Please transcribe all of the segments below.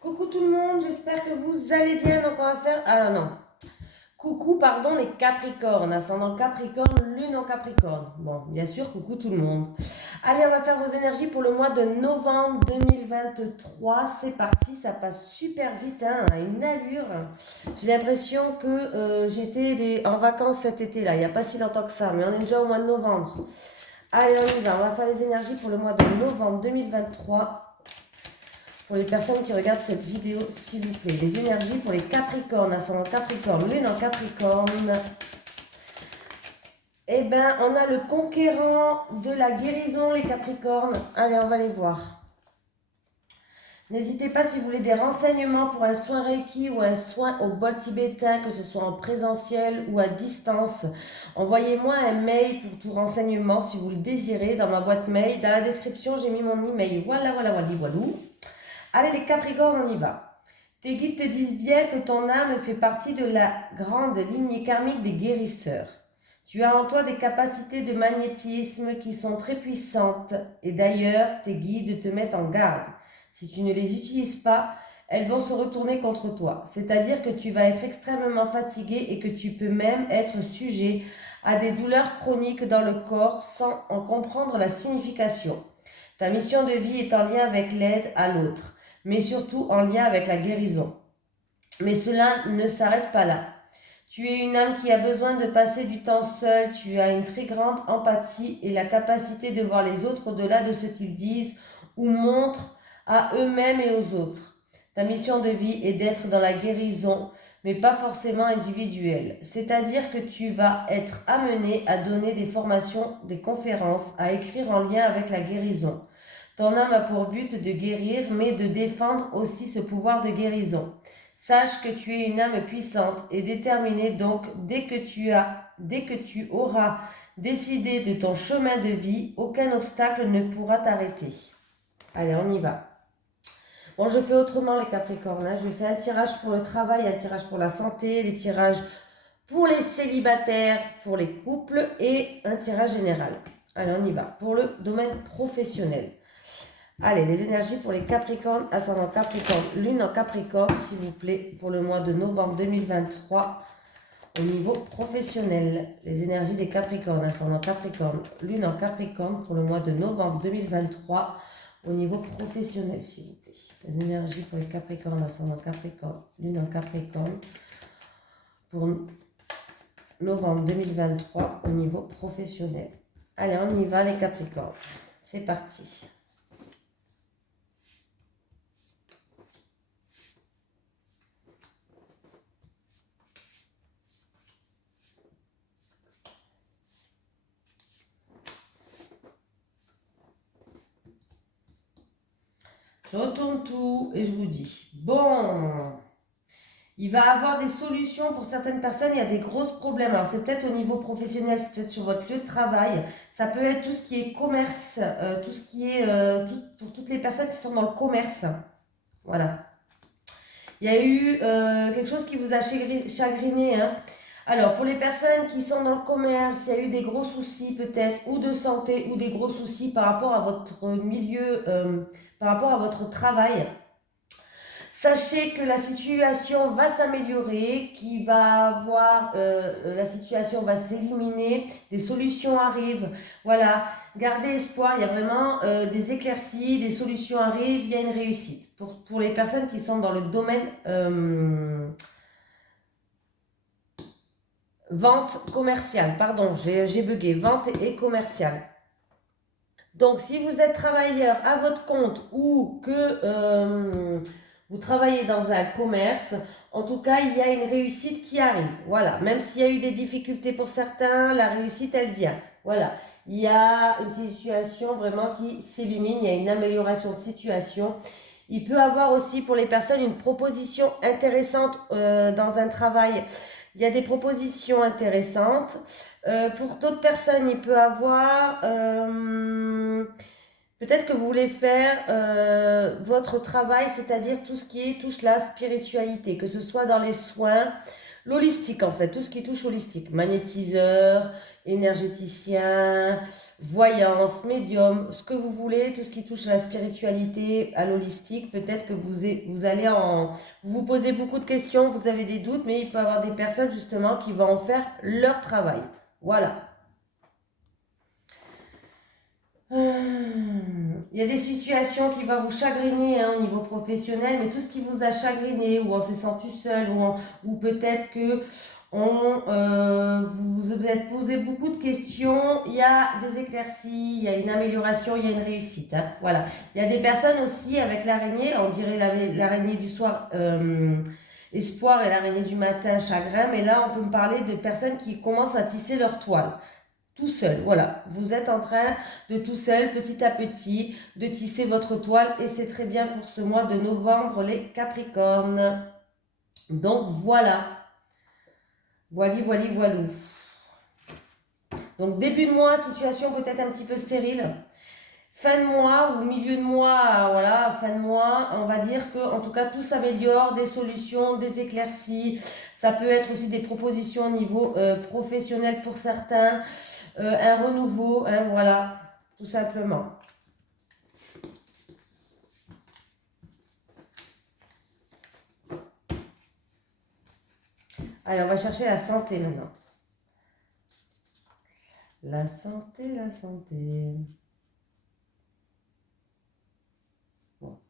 Coucou tout le monde, j'espère que vous allez bien. Donc on va faire... Ah non. Coucou, pardon, les Capricornes. Ascendant Capricorne, Lune en Capricorne. Bon, bien sûr, coucou tout le monde. Allez, on va faire vos énergies pour le mois de novembre 2023. C'est parti, ça passe super vite, hein, à une allure. J'ai l'impression que j'étais en vacances cet été-là. Il n'y a pas si longtemps que ça, mais on est déjà au mois de novembre. Allez, on y va. On va faire les énergies pour le mois de novembre 2023. Pour les personnes qui regardent cette vidéo, s'il vous plaît. Les énergies pour les Capricornes, ascendant Capricorne, Lune en Capricorne. Eh bien, on a le conquérant de la guérison, les Capricornes. Allez, on va les voir. N'hésitez pas si vous voulez des renseignements pour un soin Reiki ou un soin au bol tibétain, que ce soit en présentiel ou à distance. Envoyez-moi un mail pour tout renseignement si vous le désirez dans ma boîte mail. Dans la description, j'ai mis mon email. Voilà, voilà, voilà, voilà. Allez les Capricornes, on y va. Tes guides te disent bien que ton âme fait partie de la grande lignée karmique des guérisseurs. Tu as en toi des capacités de magnétisme qui sont très puissantes et d'ailleurs tes guides te mettent en garde. Si tu ne les utilises pas, elles vont se retourner contre toi. C'est-à-dire que tu vas être extrêmement fatigué et que tu peux même être sujet à des douleurs chroniques dans le corps sans en comprendre la signification. Ta mission de vie est en lien avec l'aide à l'autre, mais surtout en lien avec la guérison. Mais cela ne s'arrête pas là. Tu es une âme qui a besoin de passer du temps seule, tu as une très grande empathie et la capacité de voir les autres au-delà de ce qu'ils disent ou montrent à eux-mêmes et aux autres. Ta mission de vie est d'être dans la guérison, mais pas forcément individuelle. C'est-à-dire que tu vas être amené à donner des formations, des conférences, à écrire en lien avec la guérison. Ton âme a pour but de guérir, mais de défendre aussi ce pouvoir de guérison. Sache que tu es une âme puissante et déterminée, donc dès que tu auras décidé de ton chemin de vie, aucun obstacle ne pourra t'arrêter. Allez, on y va. Bon, je fais autrement les Capricornes. Hein. Je fais un tirage pour le travail, un tirage pour la santé, les tirages pour les célibataires, pour les couples et un tirage général. Allez, on y va. Pour le domaine professionnel. Allez, les énergies pour les Capricornes, ascendant Capricorne, Lune en Capricorne, s'il vous plaît, pour le mois de novembre 2023, au niveau professionnel. Les énergies des Capricornes, ascendant Capricorne, Lune en Capricorne, pour le mois de novembre 2023, au niveau professionnel, s'il vous plaît. Les énergies pour les Capricornes, ascendant Capricorne, Lune en Capricorne, pour novembre 2023, au niveau professionnel. Allez, on y va, les Capricornes. C'est parti. Je retourne tout et je vous dis, bon, il va avoir des solutions pour certaines personnes, il y a des gros problèmes. Alors c'est peut-être au niveau professionnel, c'est peut-être sur votre lieu de travail, ça peut être tout ce qui est commerce, tout ce qui est pour toutes les personnes qui sont dans le commerce. Voilà. Il y a eu quelque chose qui vous a chagriné. Hein. Alors pour les personnes qui sont dans le commerce, il y a eu des gros soucis peut-être, ou de santé, ou des gros soucis par rapport à votre milieu, par rapport à votre travail. Sachez que la situation va s'améliorer, la situation va s'éliminer, des solutions arrivent. Voilà, gardez espoir, il y a vraiment des éclaircies, des solutions arrivent, il y a une réussite. Pour les personnes qui sont dans le domaine vente commerciale, pardon, j'ai bugué, vente et commerciale. Donc, si vous êtes travailleur à votre compte ou que vous travaillez dans un commerce, en tout cas, il y a une réussite qui arrive. Voilà, même s'il y a eu des difficultés pour certains, la réussite, elle vient. Voilà, il y a une situation vraiment qui s'illumine, il y a une amélioration de situation. Il peut avoir aussi pour les personnes une proposition intéressante dans un travail. Il y a des propositions intéressantes. Pour d'autres personnes, il peut avoir... peut-être que vous voulez faire votre travail, c'est-à-dire tout ce qui touche la spiritualité, que ce soit dans les soins L'holistique en fait, tout ce qui touche holistique, magnétiseur, énergéticien, voyance, médium, ce que vous voulez, tout ce qui touche à la spiritualité, à l'holistique, peut-être que vous allez vous posez beaucoup de questions, vous avez des doutes, mais il peut y avoir des personnes justement qui vont en faire leur travail. Voilà. Il y a des situations qui vont vous chagriner au niveau professionnel, mais tout ce qui vous a chagriné, ou on s'est senti seul, ou peut-être que vous vous êtes posé beaucoup de questions, il y a des éclaircies, il y a une amélioration, il y a une réussite. Voilà. Il y a des personnes aussi avec l'araignée, on dirait l'araignée du soir, espoir, et l'araignée du matin, chagrin, mais là on peut me parler de personnes qui commencent à tisser leur toile. Tout seul, voilà. Vous êtes en train de tout seul, petit à petit, de tisser votre toile et c'est très bien pour ce mois de novembre, les Capricornes. Donc voilà. Voilou. Donc début de mois, situation peut-être un petit peu stérile. Fin de mois ou milieu de mois, voilà, fin de mois, on va dire que en tout cas tout s'améliore, des solutions, des éclaircies. Ça peut être aussi des propositions au niveau professionnel pour certains. Un renouveau, voilà, tout simplement. Allez, on va chercher la santé maintenant. La santé. Bon.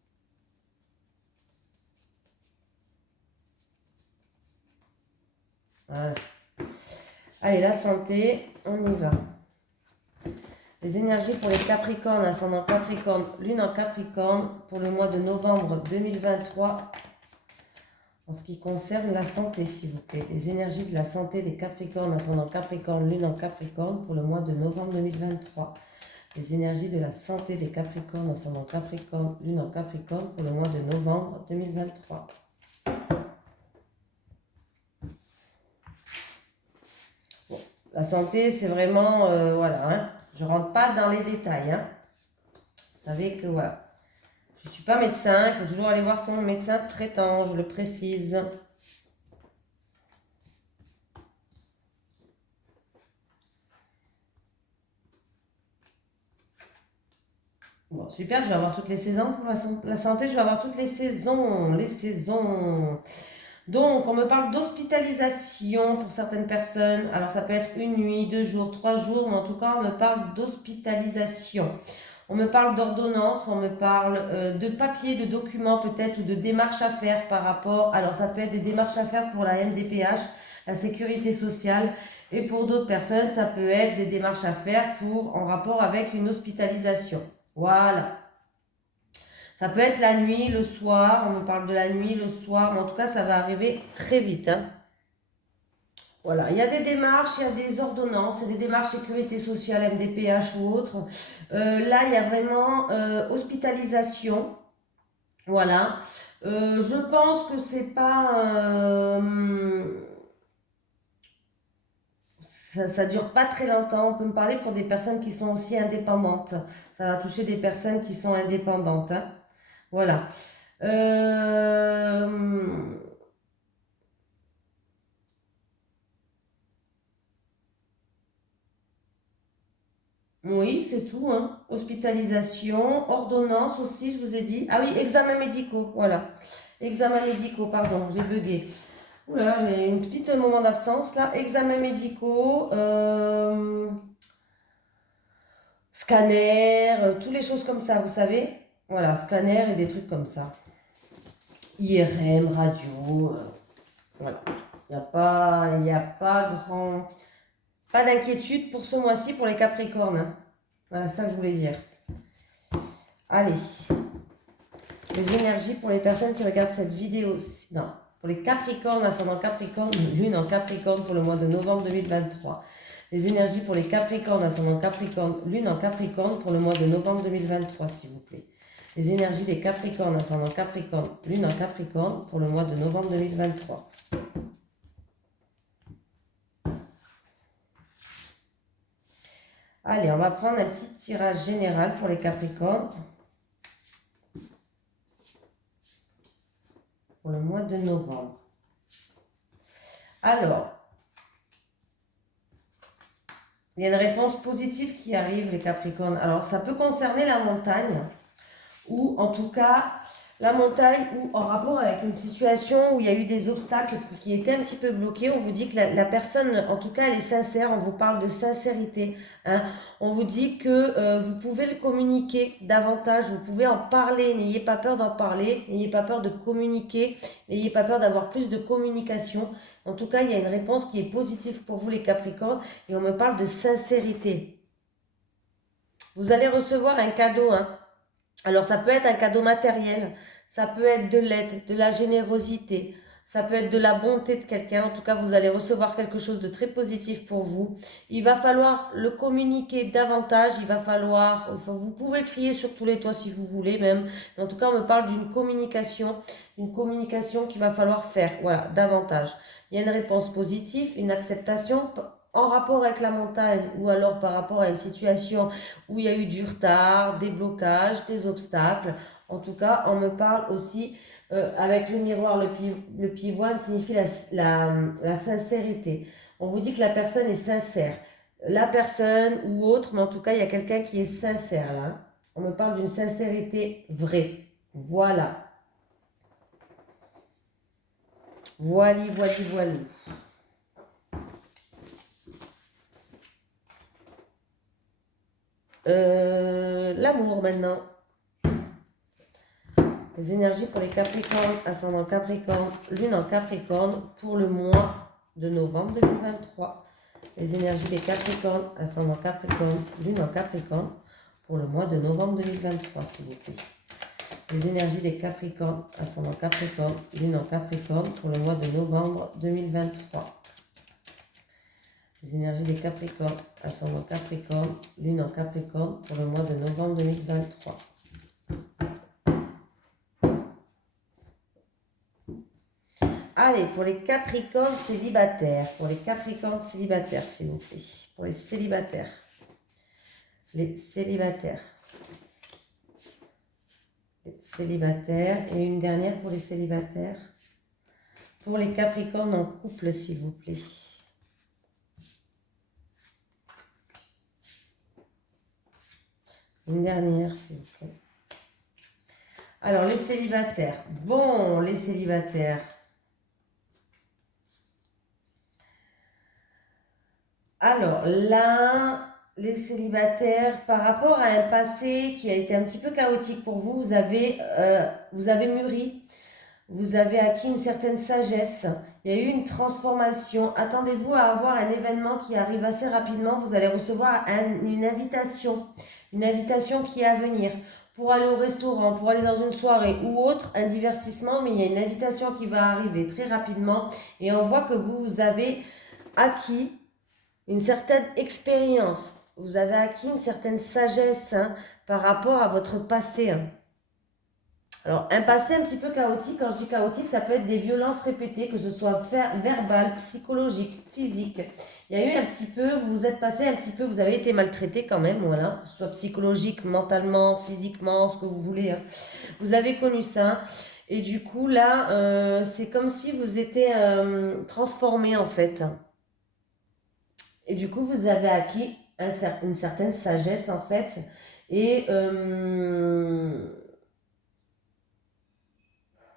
Voilà. Allez, la santé, on y va. Les énergies pour les Capricornes, ascendant Capricorne, lune en Capricorne, pour le mois de novembre 2023, en ce qui concerne la santé, s'il vous plaît. Les énergies de la santé des Capricornes, ascendant Capricorne, lune en Capricorne, pour le mois de novembre 2023. Les énergies de la santé des Capricornes, ascendant Capricorne, lune en Capricorne, pour le mois de novembre 2023. Bon, la santé, c'est vraiment, voilà, je ne rentre pas dans les détails. Vous savez que, voilà, je ne suis pas médecin, il faut toujours aller voir son médecin traitant, je le précise. Bon, super, je vais avoir toutes les saisons pour la santé, je vais avoir toutes les saisons, Donc, on me parle d'hospitalisation pour certaines personnes. Alors, ça peut être une nuit, 2 jours, 3 jours, mais en tout cas, on me parle d'hospitalisation. On me parle d'ordonnance, on me parle de papiers, de documents peut-être, ou de démarches à faire par rapport. Alors, ça peut être des démarches à faire pour la MDPH, la sécurité sociale. Et pour d'autres personnes, ça peut être des démarches à faire en rapport avec une hospitalisation. Voilà. Ça peut être la nuit, le soir, on me parle de la nuit, le soir, mais en tout cas, ça va arriver très vite. Voilà, il y a des démarches, il y a des ordonnances, il y a des démarches sécurité sociale, MDPH ou autres. Là, il y a vraiment hospitalisation. Voilà. Je pense que c'est pas... ça dure pas très longtemps. On peut me parler pour des personnes qui sont aussi indépendantes. Ça va toucher des personnes qui sont indépendantes. Voilà. Oui, c'est tout, Hospitalisation, ordonnance aussi, je vous ai dit. Ah oui, examens médicaux, voilà. Examens médicaux, pardon, j'ai bugué. Oula, j'ai une petite moment d'absence là. Examens médicaux, scanner, toutes les choses comme ça, vous savez. Voilà, scanner et des trucs comme ça. IRM, radio, voilà. Il n'y a pas grand... Pas d'inquiétude pour ce mois-ci pour les Capricornes. Voilà, ça que je voulais dire. Allez. Les énergies pour les personnes qui regardent cette vidéo. Non, pour les Capricornes, ascendant Capricorne, lune en Capricorne pour le mois de novembre 2023. Les énergies pour les Capricornes, ascendant Capricorne, lune en Capricorne pour le mois de novembre 2023, s'il vous plaît. Les énergies des Capricornes, ascendant Capricorne, lune en Capricorne pour le mois de novembre 2023. Allez, on va prendre un petit tirage général pour les Capricornes. Pour le mois de novembre. Alors, il y a une réponse positive qui arrive, les Capricornes. Alors, ça peut concerner la montagne, ou en tout cas, la montagne, ou en rapport avec une situation où il y a eu des obstacles qui étaient un petit peu bloqués. On vous dit que la personne, en tout cas, elle est sincère. On vous parle de sincérité. Hein. On vous dit que vous pouvez le communiquer davantage. Vous pouvez en parler. N'ayez pas peur d'en parler. N'ayez pas peur de communiquer. N'ayez pas peur d'avoir plus de communication. En tout cas, il y a une réponse qui est positive pour vous, les Capricornes. Et on me parle de sincérité. Vous allez recevoir un cadeau, hein. Alors, ça peut être un cadeau matériel, ça peut être de l'aide, de la générosité, ça peut être de la bonté de quelqu'un. En tout cas, vous allez recevoir quelque chose de très positif pour vous. Il va falloir le communiquer davantage, vous pouvez crier sur tous les toits si vous voulez même. Mais en tout cas, on me parle d'une communication qu'il va falloir faire, voilà, davantage. Il y a une réponse positive, une acceptation en rapport avec la montagne ou alors par rapport à une situation où il y a eu du retard, des blocages, des obstacles. En tout cas, on me parle aussi, avec le miroir, le pivoine signifie la sincérité. On vous dit que la personne est sincère. La personne ou autre, mais en tout cas, il y a quelqu'un qui est sincère là. On me parle d'une sincérité vraie. Voilà. Voili. L'amour maintenant. Les énergies pour les Capricornes, ascendant Capricorne, lune en Capricorne pour le mois de novembre 2023. Les énergies des Capricornes, ascendant Capricorne, lune en Capricorne pour le mois de novembre 2023, s'il vous plaît. Les énergies des Capricornes, ascendant Capricorne, lune en Capricorne pour le mois de novembre 2023. Les énergies des Capricornes, ascendant Capricorne, lune en Capricorne pour le mois de novembre 2023. Allez, pour les Capricornes célibataires. Pour les Capricornes célibataires, s'il vous plaît. Pour les célibataires. Les célibataires. Les célibataires. Et une dernière pour les célibataires. Pour les Capricornes en couple, s'il vous plaît. Une dernière, s'il vous plaît. Alors, les célibataires. Bon, les célibataires. Alors, là, les célibataires, par rapport à un passé qui a été un petit peu chaotique pour vous, vous avez mûri. Vous avez acquis une certaine sagesse. Il y a eu une transformation. Attendez-vous à avoir un événement qui arrive assez rapidement. Vous allez recevoir une invitation. Une invitation qui est à venir. Pour aller au restaurant, pour aller dans une soirée ou autre, un divertissement. Mais il y a une invitation qui va arriver très rapidement. Et on voit que vous avez acquis une certaine expérience. Vous avez acquis une certaine sagesse, hein, par rapport à votre passé. Hein. Alors, un passé un petit peu chaotique, quand je dis chaotique, ça peut être des violences répétées, que ce soit verbales, psychologiques, physiques. Il y a eu un petit peu, vous vous êtes passé un petit peu, vous avez été maltraité quand même, voilà, que ce soit psychologique, mentalement, physiquement, ce que vous voulez. Hein. Vous avez connu ça. Et du coup, là, c'est comme si vous étiez transformé en fait. Et du coup, vous avez acquis une certaine sagesse en fait. Et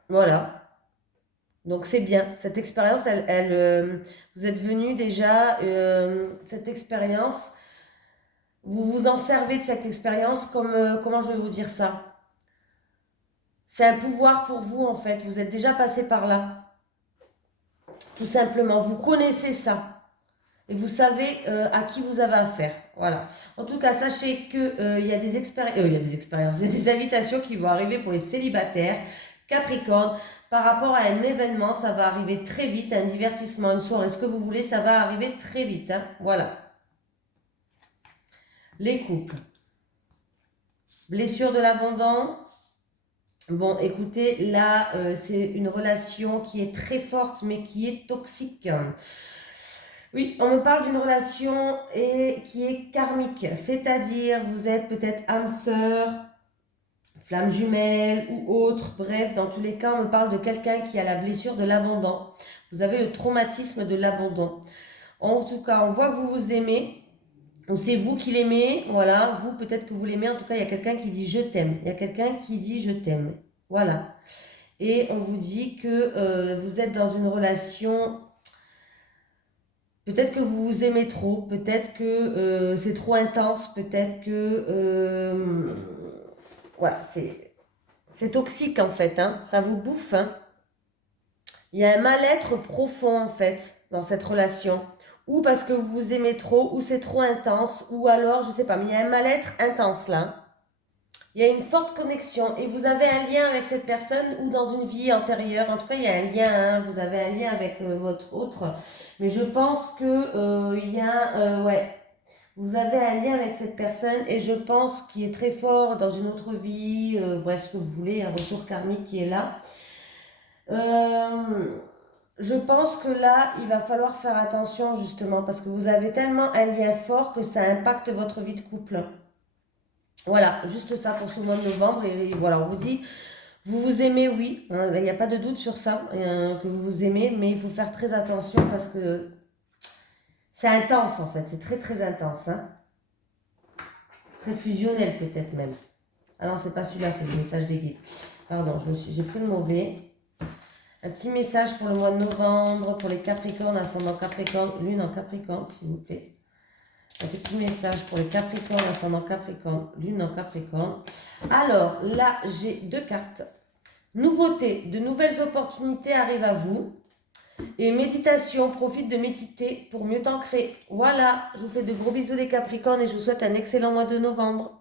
voilà. Donc c'est bien. Cette expérience, vous êtes venu déjà, cette expérience, vous vous en servez de cette expérience comme, comment je vais vous dire ça? C'est un pouvoir pour vous en fait. Vous êtes déjà passé par là. Tout simplement. Vous connaissez ça. Et vous savez à qui vous avez affaire. Voilà. En tout cas, sachez qu'il y a des expériences, il y a des invitations qui vont arriver pour les célibataires, Capricorne. Par rapport à un événement, ça va arriver très vite, un divertissement, une soirée, ce que vous voulez, ça va arriver très vite. Hein. Voilà. Les couples. Blessure de l'abandon. Bon, écoutez, là, c'est une relation qui est très forte, mais qui est toxique. Oui, on me parle d'une relation qui est karmique, c'est-à-dire vous êtes peut-être âme sœur, flamme jumelle ou autre. Bref, dans tous les cas, on me parle de quelqu'un qui a la blessure de l'abandon. Vous avez le traumatisme de l'abandon. En tout cas, on voit que vous vous aimez, ou c'est vous qui l'aimez, voilà, vous peut-être que vous l'aimez, en tout cas il y a quelqu'un qui dit je t'aime, il y a quelqu'un qui dit je t'aime, voilà. Et on vous dit que vous êtes dans une relation, peut-être que vous vous aimez trop, peut-être que c'est trop intense, peut-être que, voilà, c'est toxique en fait, hein, ça vous bouffe, hein. Il y a un mal-être profond en fait dans cette relation. Ou parce que vous vous aimez trop, ou c'est trop intense, ou alors, je sais pas, mais il y a un mal-être intense là. Il y a une forte connexion et vous avez un lien avec cette personne ou dans une vie antérieure. En tout cas, il y a un lien, hein, vous avez un lien avec votre autre. Mais je pense que il y a, ouais, vous avez un lien avec cette personne et je pense qu'il est très fort dans une autre vie, bref, ce que vous voulez, un retour karmique qui est là. Je pense que là, il va falloir faire attention justement parce que vous avez tellement un lien fort que ça impacte votre vie de couple. Voilà, juste ça pour ce mois de novembre. Et voilà, on vous dit, vous vous aimez, oui, hein, il n'y a pas de doute sur ça, que vous vous aimez, mais il faut faire très attention parce que c'est intense en fait, c'est très très intense. Hein. Très fusionnel peut-être même. Ah non, c'est pas celui-là, c'est le message des guides. Pardon, j'ai pris le mauvais. Un petit message pour le mois de novembre, pour les Capricornes, ascendant Capricorne, lune en Capricorne, s'il vous plaît. Un petit message pour les Capricornes, ascendant Capricorne, lune en Capricorne. Alors, là, j'ai 2 cartes. Nouveauté, de nouvelles opportunités arrivent à vous. Et méditation, profite de méditer pour mieux t'ancrer. Voilà, je vous fais de gros bisous les Capricornes et je vous souhaite un excellent mois de novembre.